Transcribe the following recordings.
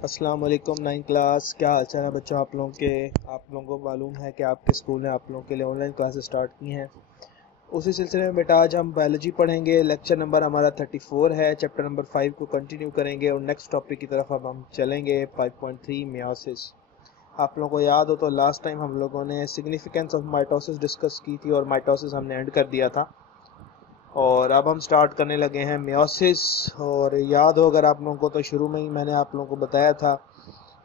अस्सलाम वालेकुम nine class. क्या हाल चाल है बच्चों आप लोगों के। आप लोगों को मालूम है कि आपके स्कूल ने आप लोगों के लिए ऑनलाइन क्लासेस स्टार्ट की हैं। उसी सिलसिले में बेटा आज हम बायोलॉजी पढ़ेंगे। लेक्चर नंबर हमारा 34 है। चैप्टर नंबर 5 को कंटिन्यू करेंगे और नेक्स्ट टॉपिक की तरफ अब हम चलेंगे 5.3 मियोसिस। आप लोगों को याद हो तो लास्ट टाइम हम लोगों ने सिग्निफिकेंस ऑफ माइटोसिस डिस्कस की थी और माइटोसिस हमने एंड कर दिया था और अब हम स्टार्ट करने लगे हैं मियोसिस। और याद हो अगर आप लोगों को तो शुरू में ही मैंने आप लोगों को बताया था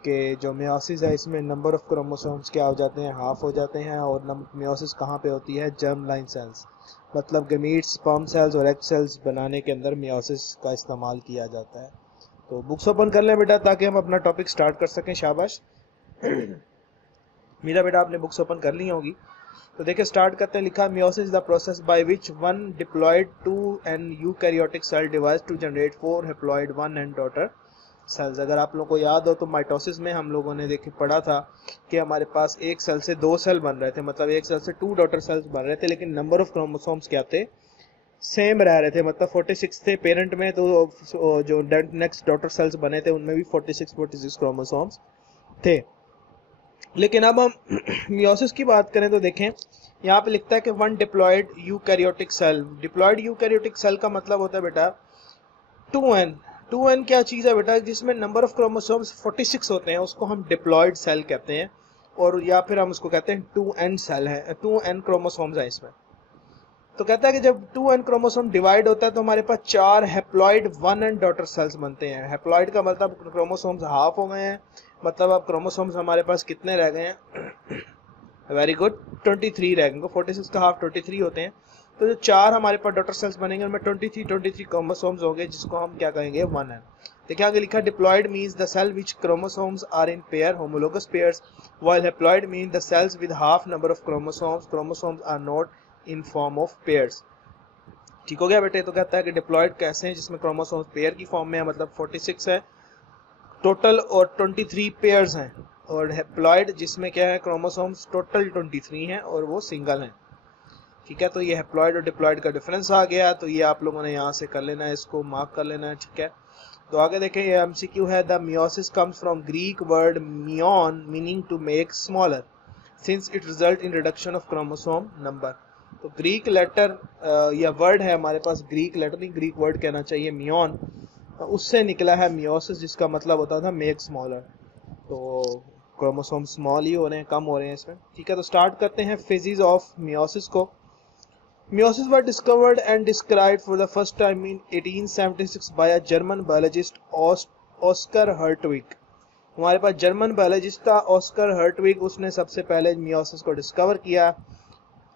कि जो मियोसिस है इसमें नंबर ऑफ क्रोमोसोम्स क्या हो जाते हैं, हाफ हो जाते हैं। और मियोसिस कहाँ पे होती है, जर्म लाइन सेल्स मतलब गमीट्स, स्पर्म सेल्स और एग सेल्स बनाने के अंदर मियोसिस का इस्तेमाल किया जाता है। तो बुक्स ओपन कर लें बेटा ताकि हम अपना टॉपिक स्टार्ट कर सकें। शाबाश मेरा बेटा आपने बुक्स ओपन कर ली होगी तो देखिए स्टार्ट करते हैं। लिखा meiosis the process by which one diploid to an eukaryotic cell divides to generate 4 haploid one and daughter cells. अगर आप लोगों को याद हो तो माइटोसिस में हम लोगों ने देखे पढ़ा था कि हमारे पास एक सेल से 2 सेल बन रहे थे, मतलब एक सेल से 2 डॉटर सेल्स बन रहे थे, लेकिन नंबर ऑफ क्रोमोसोम्स क्या थे, सेम रह रहे थे। मतलब 46 थे पेरेंट में, तो जो नेक्स्ट डॉटर सेल्स बने थे उनमें भी 46 क्रोमोसोम्स थे। लेकिन अब हम मियोसिस की बात करें तो देखें यहाँ पे लिखता है कि one diploid eukaryotic cell. Diploid eukaryotic cell का मतलब होता है बेटा 2n। 2n क्या चीज है बेटा, जिसमें नंबर ऑफ क्रोमोसोम्स 46 होते हैं उसको हम डिप्लॉयड सेल कहते हैं, और या फिर हम उसको कहते हैं 2n सेल है, 2n क्रोमोसोम्स है इसमें। तो कहता है कि जब 2n क्रोमोसोम डिवाइड होता है तो हमारे पास 4 haploid one and daughter sales बनते हैं। हैप्लॉयड का मतलब क्रोमोसोम्स हाफ हो गए हैं, मतलब अब क्रोमोसोम्स हमारे पास कितने रह गए हैं, वेरी गुड 23 रह गए। 46 का हाफ 23 होते हैं। तो जो 4 हमारे पास डॉटर सेल्स बनेंगे उनमें 23 क्रोमोसोम्स होंगे, जिसको हम क्या कहेंगे 1n। देखिए आगे लिखा diploid means the cell which chromosomes are in pair homologous pairs, while haploid mean the cells with half number of chromosomes are not in form of pairs. ठीक हो गया बेटे। तो कहता है कि डिप्लॉयड कैसे हैं, जिसमें क्रोमोसोम्स पेयर की फॉर्म में है, मतलब 46 है टोटल और 23 पेयर्स हैं। और हैप्लॉयड जिसमें क्या है, क्रोमोसोम्स टोटल 23 हैं और वो सिंगल हैं। ठीक है, तो ये हैप्लॉयड और डिप्लॉयड का डिफरेंस आ गया, तो ये आप लोगों ने यहाँ से कर लेना है, इसको मार्क कर लेना है। ठीक है, तो आगे देखें ये एमसीक्यू है। The meiosis comes from Greek word meion meaning to make smaller since it result in reduction of chromosome number. तो ग्रीक लेटर या वर्ड है हमारे पास, ग्रीक लेटर नहीं ग्रीक वर्ड कहना चाहिए, मियोन, उससे निकला है मियोसिस, जिसका मतलब होता था मेक स्मॉलर। तो क्रोमोसोम स्मॉल ही हो रहे हैं, कम हो रहे हैं इसमें। ठीक है, तो स्टार्ट करते हैं फेजेस ऑफ मियोसिस को। Meiosis were discovered and described for the first time in 1876 by a German biologist Oskar Hertwig। हमारे पास जर्मन बायोलॉजिस्ट था ऑस्कर हर्टविग, उसने सबसे पहले मियोसिस को डिस्कवर किया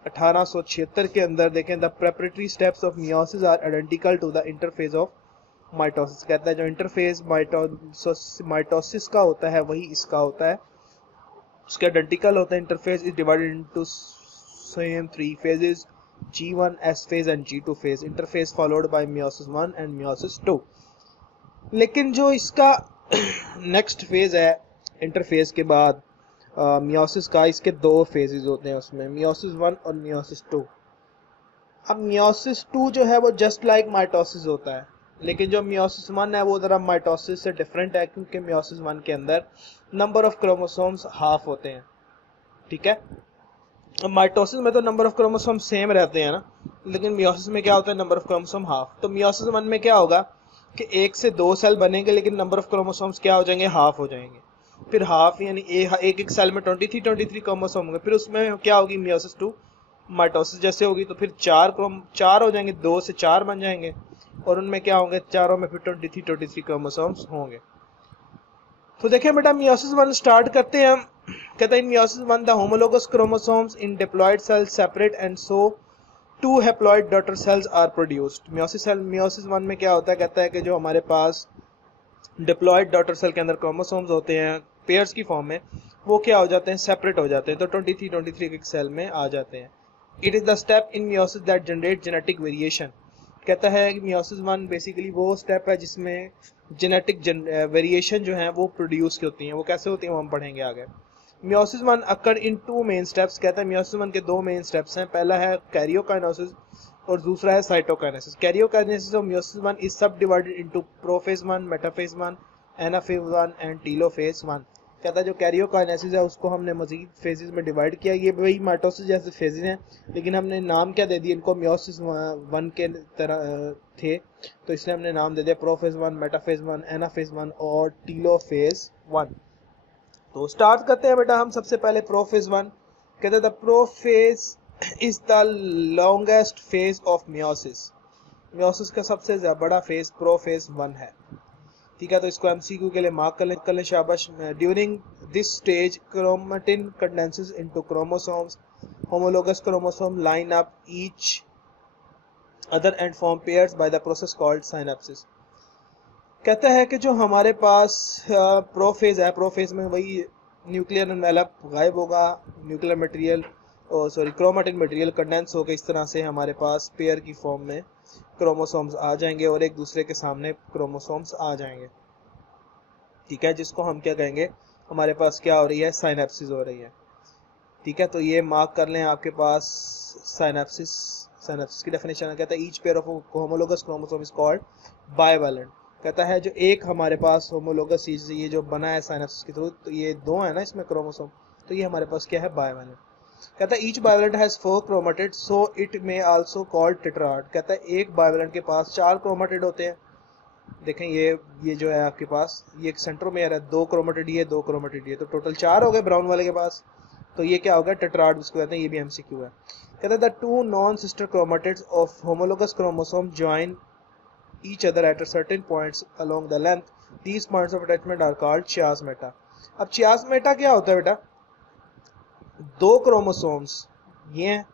1876 के अंदर। देखें the preparatory steps of meiosis are identical to the interphase of mitosis. कहता है जो इंटरफेज माइटोसिस का होता है वही इसका होता है, उसके आइडेंटिकल होता है। Interphase is divided into same 3 phases, G1 S phase and G2 phase. Interphase followed by meiosis 1 and meiosis 2। लेकिन जो इसका नेक्स्ट फेज है इंटरफेज के बाद मियोसिस का, इसके 2 फेजेस होते हैं उसमें, मियोसिस 1 और मियोसिस 2। अब मियोसिस 2 जो है वो जस्ट लाइक माइटोसिस होता है, लेकिन जो मियोसिस 1 है वो जरा माइटोसिस से डिफरेंट है, क्योंकि मियोसिस 1 के अंदर नंबर ऑफ क्रोमोसोम्स हाफ होते हैं। ठीक है, माइटोसिस में तो नंबर ऑफ क्रोमोसोम सेम रहते हैं ना, लेकिन मियोसिस में क्या होता है, नंबर ऑफ क्रोमोसोम हाफ। तो मियोसिस 1 में क्या होगा कि 1 से 2 सेल बनेंगे, लेकिन नंबर ऑफ क्रोमोसोम्स क्या हो जाएंगे, हाफ हो जाएंगे। फिर हाफ यानी एक सेल में 23 क्रोमोसोम होंगे। फिर उसमें क्या होगी मियोसिस 2 माइटोसिस जैसे होगी, तो फिर 4 हो जाएंगे, 2 से 4 बन जाएंगे, और उनमें क्या होंगे, चारों में फिर 23 क्रोमोसोम्स होंगे। तो देखें बेटा मियोसिस 1 स्टार्ट करते हैं हम। कहता है meiosis 1 the homologous chromosomes in diploid cells separate and so 2 haploid daughter cells are produced. Meiosis 1 में क्या होता है, कहता है कि जो हमारे पास डिप्लॉयड डॉटर सेल के अंदर क्रोमोसोम्स होते हैं पेयर्स की फॉर्म में, वो क्या हो जाते हैं, सेपरेट हो जाते हैं, तो 23 एक सेल में आ जाते हैं। It is the step in meiosis that generate genetic variation. कहता है कि मियोसिस 1 बेसिकली वो स्टेप है जिसमें जेनेटिक वेरिएशन जो है वो प्रोड्यूस होती हैं। वो कैसे होती हैं वो हम पढ़ेंगे आगे। मियोसिस 1 अकर इन 2 मेन स्टेप्स। कहता है मियोसिस 1 के 2 मेन स्टेप्स हैं, पहला है कैरियोकाइनेसिस और दूसरा है cytokinesis. Karyokinesis of meiosis 1 is subdivided into prophase 1, metaphase 1 anaphase 1 and telophase 1। कहता है जो कैरियोकाइनेसिस है उसको हमने मजीद फेजेस में डिवाइड किया। ये वही माइटोसिस जैसे फेजेस हैं, लेकिन हमने नाम क्या दे दिया इनको, मियोसिस 1 के तरह थे, तो इसलिए हमने नाम दे दिया प्रोफेज 1, मेटाफेज 1, एनाफेज 1 और टेलोफेज 1। तो स्टार्ट करते हैं बेटा हम सबसे पहले प्रोफेज 1। कहते हैं the prophase is the longest phase of meiosis. Meiosis का सबसे बड़ा फेज प्रोफेज 1 है। ठीक है, तो इसको एमसीक्यू के लिए मार्क कर लें शाबाश। During this stage chromatin condenses into chromosomes, homologous chromosome line up each other and form pairs by the process called synapses. कहता है कि जो हमारे पास प्रोफेज है, प्रोफेज में वही न्यूक्लियर एनवेलप गायब होगा, nuclear material chromatin material condense होकर इस तरह से हमारे पास पेयर की फॉर्म में क्रोमोसोम्स आ जाएंगे और एक दूसरे के सामने क्रोमोसोम्स आ जाएंगे। ठीक है, जिसको हम क्या कहेंगे, हमारे पास क्या हो रही है, साइनेप्सिस हो रही है। ठीक है, तो ये मार्क कर लें आपके पास साइनेप्सिस। साइनेप्सिस की डेफिनेशन कहता है each pair of homologous chromosome is called bivalent. कहता है जो एक हमारे पास होमोलोगस ये जो बना है साइनेप्सिस के थ्रू, तो ये दो है ना इसमें क्रोमोसोम, तो ये हमारे पास क्या है, बाइवैलेंट। कहता है each bivalent has 4 chromatid so it may also called tetrad. कहता है एक बाइवैलेंट के पास 4 क्रोमेटिड होते हैं। देखें ये जो है आपके पास, ये एक सेंट्रोमेयर है, 2 क्रोमेटिड ये, 2 क्रोमेटिड ये, तो टोटल 4 हो गए ब्राउन वाले के पास। तो ये क्या होगा, टेट्राड जिसको कहते हैं। ये भी एमसीक्यू है। कहता है the 2 non sister chromatids of homologous chromosome join each other at a certain points along the length. These points of attachment are called chiasmata. अब chiasmata क्या होता है बेटा, 2 क्रोमोसोम्स ये हैं,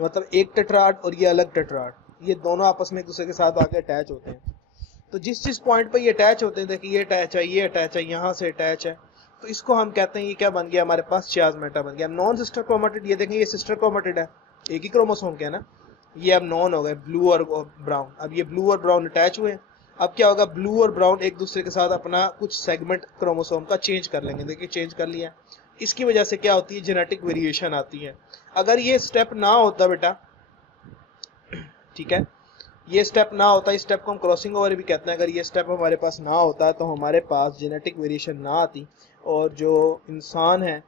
मतलब एक टेट्राड और ये अलग टेट्राड, ये दोनों आपस में एक दूसरे के साथ आके अटैच होते हैं। तो जिस पॉइंट पर ये अटैच होते हैं, देखिए ये अटैच है, ये अटैच है, यहाँ से अटैच है, तो इसको हम कहते हैं ये क्या बन गया, हमारे पास चियास्मेटा बन गया। नॉन सिस्टर क्रोमेटिड, ये देखें ये सिस्टर क्रोमेटिड है, एक ही क्रोमोसोम के है ना, ये अब नॉन हो गए ब्लू और ब्राउन। अब ये ब्लू और ब्राउन अटैच हुए, अब क्या होगा, ब्लू और ब्राउन एक दूसरे के साथ अपना कुछ सेगमेंट क्रोमोसोम का चेंज कर लेंगे। देखिए चेंज कर लिया, इसकी वजह से क्या होती है, जेनेटिक वेरिएशन आती है। अगर ये स्टेप ना होता बेटा, ठीक है, ये स्टेप ना होता, इस स्टेप को हम क्रॉसिंग ओवर भी कहते हैं, अगर ये स्टेप हमारे पास ना होता तो हमारे पास जेनेटिक वेरिएशन ना आती और जो इंसान है,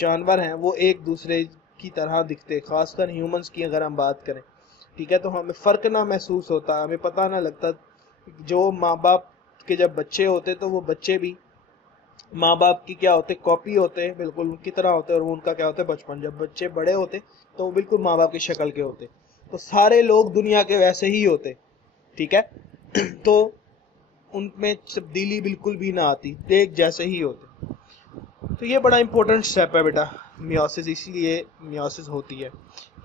जानवर हैं, वो एक दूसरे की तरह दिखते, खासकर ह्यूमंस की अगर हम बात करें। ठीक है, तो हमें फ़र्क ना महसूस होता, हमें पता ना लगता। जो माँ बाप के जब बच्चे होते तो वो बच्चे भी माँ बाप की क्या होते, कॉपी होते, बिल्कुल उनकी तरह होते, और उनका क्या होता है, बचपन। जब बच्चे बड़े होते तो वो बिल्कुल माँ बाप की शक्ल के होते। तो सारे लोग दुनिया के वैसे ही होते। ठीक है, तो उनमें तब्दीली बिल्कुल भी ना आती, एक जैसे ही होते। तो ये बड़ा इंपॉर्टेंट स्टेप है बेटा मियोसिस, इसीलिए मियोसिस होती है।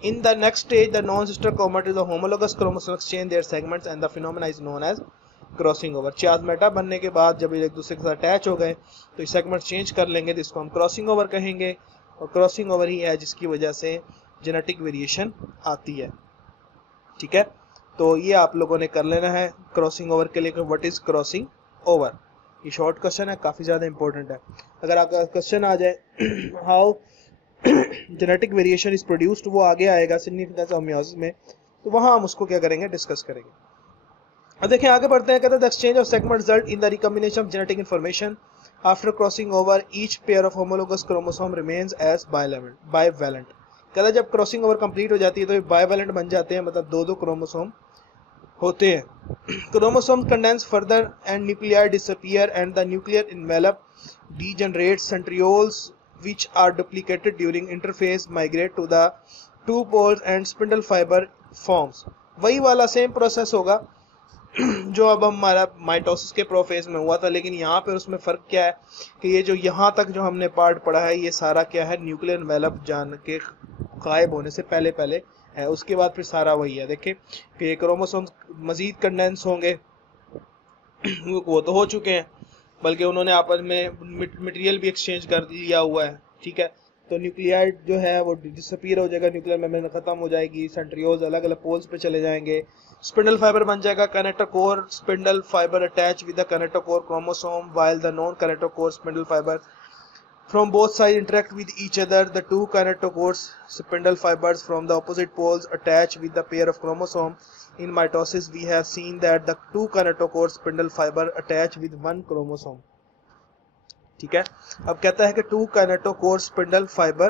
In the next stage, the non-sister chromatids of homologous chromosomes exchange their segments and the phenomena is known as crossing over. Chiasmata बनने के बाद जब एक दूसरे के साथ अटैच हो गए तो ये सेगमेंट चेंज कर लेंगे, तो इसको हम क्रॉसिंग ओवर कहेंगे, और क्रॉसिंग ओवर ही है जिसकी वजह से जेनेटिक वेरिएशन आती है। ठीक है, तो ये आप लोगों ने कर लेना है क्रॉसिंग ओवर के लिए। व्हाट इज क्रॉसिंग ओवर, ये शॉर्ट क्वेश्चन है, काफी ज्यादा इंपॉर्टेंट है। अगर आपका क्वेश्चन आ जाए how genetic variation is produced, वो आगे आएगा सिग्निफिकेंस ऑफ मियोसिस में, तो वहां हम उसको क्या करेंगे, डिस्कस करेंगे। अब देखें आगे बढ़ते हैं। कहते हैं the exchange of segment result in the recombination of genetic information after crossing over each pair of homologous chromosome remains as bivalent. कहता है जब क्रॉसिंग ओवर कंप्लीट हो जाती है तो ये बाइवैलेंट बन जाते हैं, मतलब 2-2 क्रोमोसोम होते हैं। Chromosome condense further and nuclear disappear and the nuclear envelope degenerate centrioles which are duplicated during interphase migrate to the 2 poles and spindle fiber forms। वही वाला सेम प्रोसेस होगा जो अब हमारा माइटोसिस के प्रोफेज में हुआ था, लेकिन यहाँ पे उसमें फर्क क्या है कि ये जो यहाँ तक जो हमने पार्ट पढ़ा है ये सारा क्या है, न्यूक्लियर एनवेलप जान के गायब होने से पहले पहले है, उसके बाद फिर सारा वही है। देखिए कि क्रोमोसोम्स मजीद कंडेंस होंगे, वो तो हो चुके हैं, बल्कि उन्होंने आपस में मटेरियल भी एक्सचेंज कर लिया हुआ है। ठीक है, तो न्यूक्लियाइड जो है वो डिसअपीयर हो जाएगा, न्यूक्लियर मेम्ब्रेन खत्म हो जाएगी, सेंट्रियोल्स अलग अलग पोल्स पे चले जाएंगे, स्पिंडल फाइबर बन जाएगा, kinetochore spindle fibre attach with the kinetochore chromosome while the non kinetochore spindle fibre From both sides interact with each other. The two kinetochores spindle fibers from the opposite poles attach with the pair of chromosomes. In mitosis, we have seen that the two kinetochore spindle fiber attach with one chromosome. ठीक है, अब कहता है कि two kinetochore spindle fiber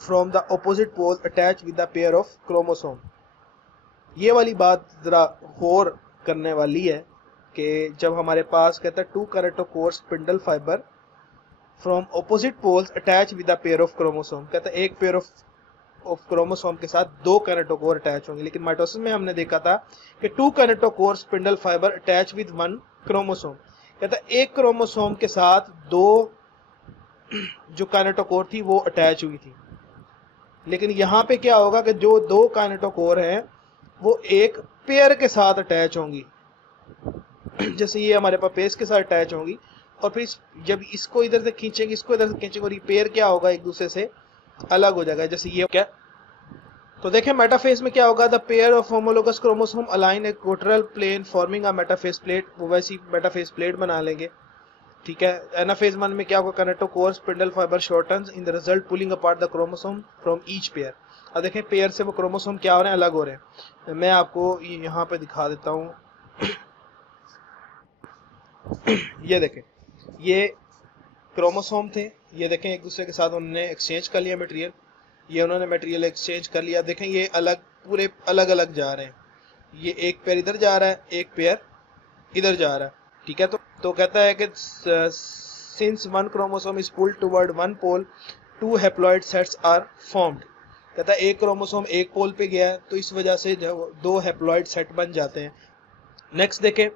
from the opposite poles attach with the pair of chromosome. ये वाली बात जरा और करने वाली है कि जब हमारे पास कहता है two kinetochore spindle fiber from opposite poles attach with a pair of chromosome, कहता है एक पेयर ऑफ क्रोमोसोम के साथ दो कैनेटोकोर अटैच होंगे, लेकिन माइटोसिस में हमने देखा था कि two kinetochore spindle fibre attach with one chromosome, कहता है एक क्रोमोसोम के साथ दो जो कैनेटोकोर थी वो अटैच हुई थी। लेकिन यहाँ पे क्या होगा कि जो दो कैनेटोकोर हैं वो एक पेयर के साथ अटैच होंगी, जैसे ये हमारे पास पेस के साथ अटैच होंगी, और फिर जब इसको इधर से खींचेंगे इसको इधर से खींचेंगे और ये पेयर क्या होगा एक दूसरे से अलग हो जाएगा, जैसे ये क्या। तो देखें मेटाफेज में क्या होगा, the pair of homologous chromosome align equatorial plane forming a metaphase plate, वो वैसी मेटाफेज प्लेट बना लेंगे। ठीक है, एनाफेज 1 में क्या होगा, kinetochore spindle fibre shortens in the result pulling apart the chromosome from each pair. अब देखें पेयर से वो क्रोमोसोम क्या हो रहे हैं, अलग हो रहे हैं। मैं आपको यहाँ पे दिखा देता हूँ ये देखें, ये क्रोमोसोम थे, ये देखें एक दूसरे के साथ उन्होंने एक्सचेंज कर लिया मटेरियल, ये उन्होंने मटेरियल एक्सचेंज कर लिया। देखें ये अलग पूरे अलग अलग जा रहे हैं, ये एक पेयर इधर जा रहा है एक पेयर इधर जा रहा है। ठीक है, तो कहता है कि since one chromosome is pulled toward one pole two haploid sets are formed, कहता है एक क्रोमोसोम एक पोल पे गया है तो इस वजह से दो हैप्लॉइड सेट बन जाते हैं। नेक्स्ट देखें,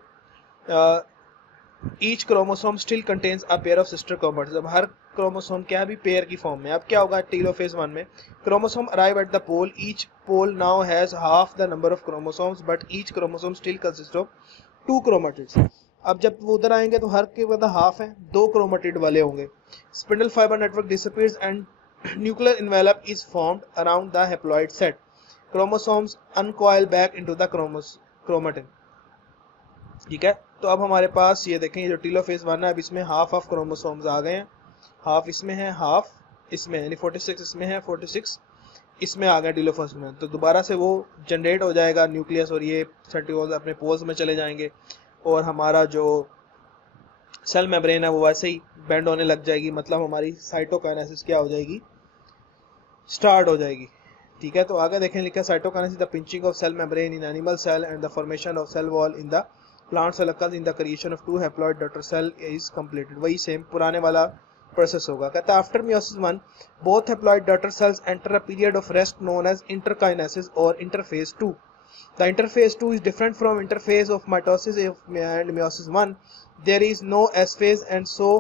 each chromosome still contains a pair of sister chromatids, अब हर क्रोमोसोम क्या भी पेयर की फॉर्म में। अब क्या होगा टेलोफेज 1 में, chromosome arrive at the pole, each pole now has half the number of chromosomes but each chromosome still consist of two chromatids. अब जब वो उधर आएंगे तो हर के बाद हाफ है, दो क्रोमेटिड वाले होंगे। Spindle fibre network disappears and nuclear envelope is formed around the haploid set, chromosomes uncoil back into the chromatin. ठीक है, तो अब हमारे पास ये देखें, ये जो टेलोफेज 1 है अब इसमें हाफ ऑफ क्रोमोसोम्स आ गए हैं, हाफ इसमें है हाफ इसमें, यानी 46 इसमें है 46 इसमें आ गया टेलोफेज में। तो दोबारा से वो जनरेट हो जाएगा न्यूक्लियस और ये सेंट्रियोल्स अपने पोल्स में चले जाएंगे और हमारा जो सेल मेम्ब्रेन है वो वैसे ही बेंड होने लग जाएगी, मतलब हमारी साइटोकाइनेसिस क्या हो जाएगी, स्टार्ट हो जाएगी। ठीक है, तो आगे देखें लिखा cytokinesis the pinching of cell membrane in animal cell and the formation of cell wall in the plant cell occurs in the creation of two haploid daughter cell is completed, वही same पुराने वाला process होगा। कहता है after meiosis 1 both haploid daughter cells enter a period of rest known as interkinesis or interphase 2. The interphase 2 is different from interphase of mitosis and meiosis 1. There is no S phase and so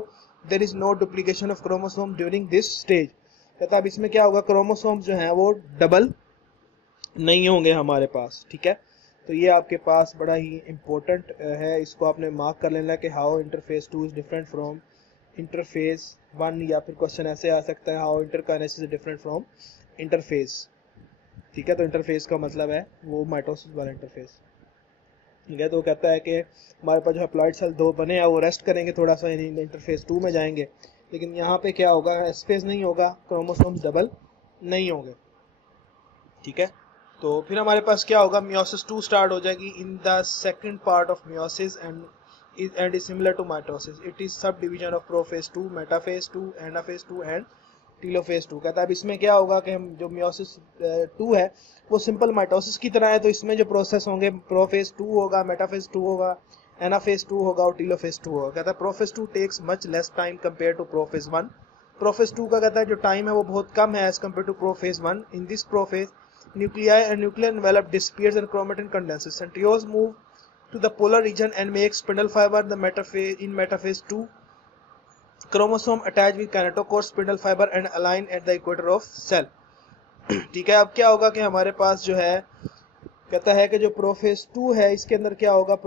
there is no duplication of chromosome during this stage. कहता है अब इसमें क्या होगा, chromosomes जो हैं वो double नहीं होंगे हमारे पास। ठीक है, तो ये आपके पास बड़ा ही इम्पोर्टेंट है, इसको आपने मार्क कर लेना कि how interface 2 is different from interface 1, या फिर क्वेश्चन ऐसे आ सकता है how interkinesis is different from interface. ठीक है, तो इंटरफेस का मतलब है वो माइटोसिस वाला इंटरफेस। ठीक है, तो कहता है कि हमारे पास जो हैप्लॉइड सेल दो बने हैं वो रेस्ट करेंगे थोड़ा सा, यानी इंटरफेस 2 में जाएंगे, लेकिन यहाँ पे क्या होगा, स्पेस नहीं होगा, क्रोमोसोम्स डबल नहीं होंगे। ठीक है, तो फिर हमारे पास क्या होगा, मियोसिस 2 स्टार्ट हो जाएगी in the second part of meiosis and is similar to mitosis, it is subdivision of prophase 2, metaphase 2, anaphase 2 and telophase 2। कहता है अब इसमें क्या होगा कि हम जो मियोसिस 2 है वो सिंपल माइटोसिस की तरह है, तो इसमें जो प्रोसेस होंगे प्रोफेज 2 होगा, मेटाफेज 2 होगा, एनाफेज 2 होगा और टेलोफेज 2 होगा। कहता है prophase 2 takes much less time compare to prophase 1। Prophase 2 का कहता है जो टाइम है वो बहुत कम है as compare to prophase 1। In this prophase nuclei and nuclear envelope disappears and chromatin condenses. Centrioles move to the polar region and make spindle fiber. The metaphase 2 chromosome attach with kinetochore spindle fiber and align at the equator of cell. ठीक है, अब क्या होगा कि हमारे पास जो है कहता है कि जो प्रोफेज 2 है इसके अंदर क्या होगा,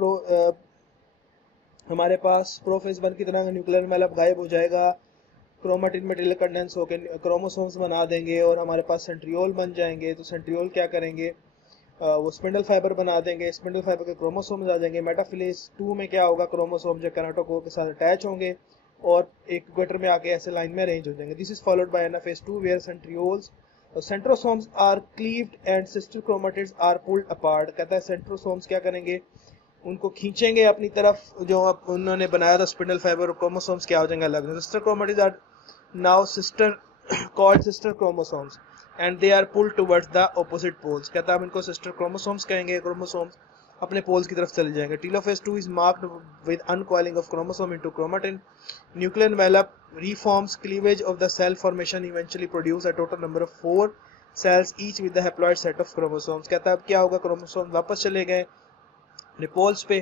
हमारे पास प्रोफेज 1 की तरह न्यूक्लियर एनवेलप गायब हो जाएगा, क्रोमेटिन मटेरियल कंडेंस होकर क्रोमोसोम्स बना देंगे और हमारे पास सेंट्रियोल बन जाएंगे। तो सेंट्रियोल क्या करेंगे, वो स्पिंडल फाइबर बना देंगे, स्पिंडल फाइबर के क्रोमोसोम्स आ जाएंगे। मेटाफेज 2 में क्या होगा, क्रोमोसोम जो कैनेटोकोर के साथ अटैच होंगे और एक इक्वेटर में आके ऐसे लाइन में अरेंज हो जाएंगे। This is followed by anaphase 2 where centrioles centrosomes are cleaved and sister chromatids are pulled apart. कहता है सेंट्रोसोम्स क्या करेंगे, उनको खींचेंगे अपनी तरफ, जो अब उन्होंने बनाया था स्पिंडल फाइबर, क्रोमोसोम्स क्या हो जाएंगे अलग। Sister chromatids are now sister called sister chromosomes and they are pulled towards the opposite poles. कहता है हम इनको सिस्टर क्रोमोसोम्स कहेंगे, क्रोमोसोम्स अपने पोल्स की तरफ चले जाएंगे। Telophase 2 is marked with uncoiling of chromosome into chromatin. Nuclear envelope reforms cleavage of the cell formation eventually produce a total number of 4 cells each with the haploid set of chromosomes. कहता है अब क्या होगा, chromosome वापस चले गए poles पे,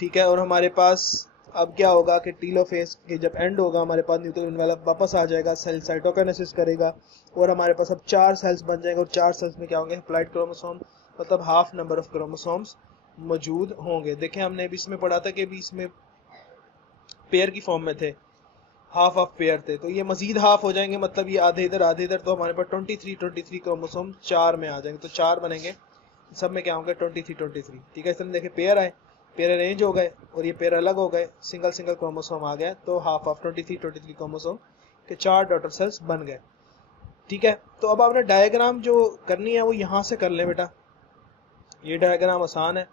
ठीक है, और हमारे पास अब क्या होगा कि टीलोफेज के जब एंड होगा हमारे पास न्यूक्लियर एनवेलप वापस आ जाएगा, सेल साइटोकाइनेसिस करेगा और हमारे पास अब 4 सेल्स बन जाएंगे और 4 सेल्स में क्या होंगे, हैप्लॉइड क्रोमोसोम, मतलब हाफ नंबर ऑफ क्रोमोसोम्स मौजूद होंगे। देखें हमने भी इसमें पढ़ा था कि भी इसमें पेयर की फॉर्म में थे, हाफ ऑफ पेयर थे, तो ये मजीद हाफ हो जाएंगे, मतलब ये आधे इधर, तो हमारे पास 23 क्रोमोसोम 4 में आ जाएंगे, तो 4 बनेंगे, सब में क्या होंगे 23, ठीक है। इस तरह देखे पेयर आए, पेयर अरेंज हो गए और ये पेयर अलग हो गए, सिंगल क्रोमोसोम आ गए, तो हाफ ऑफ 23 क्रोमोसोम के 4 डॉटर सेल्स बन गए, ठीक है। तो अब आपने डायग्राम जो करनी है वो यहाँ से कर ले बेटा, ये डायग्राम आसान है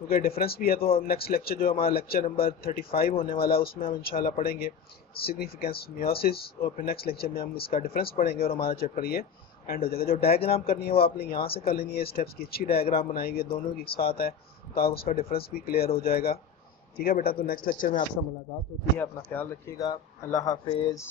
क्योंकि डिफरेंस भी है। तो नेक्स्ट लेक्चर जो हमारा लेक्चर नंबर 35 होने वाला है उसमें हम इंशाल्लाह पढ़ेंगे सिग्निफिकेंस मियोसिस, और फिर नेक्स्ट लेक्चर में हम इसका डिफरेंस पढ़ेंगे और हमारा चैप्टर ये एंड हो जाएगा। जो डायग्राम करनी है वो आपने यहाँ से कर लेनी है, स्टेप्स की अच्छी डायग्राम बनाई हुई है, दोनों के साथ है, तो आप उसका डिफरेंस भी क्लियर हो जाएगा, ठीक है बेटा। तो नेक्स्ट लेक्चर में आपसे मुलाकात होती है, अपना ख्याल रखिएगा, अल्लाह हाफिज़।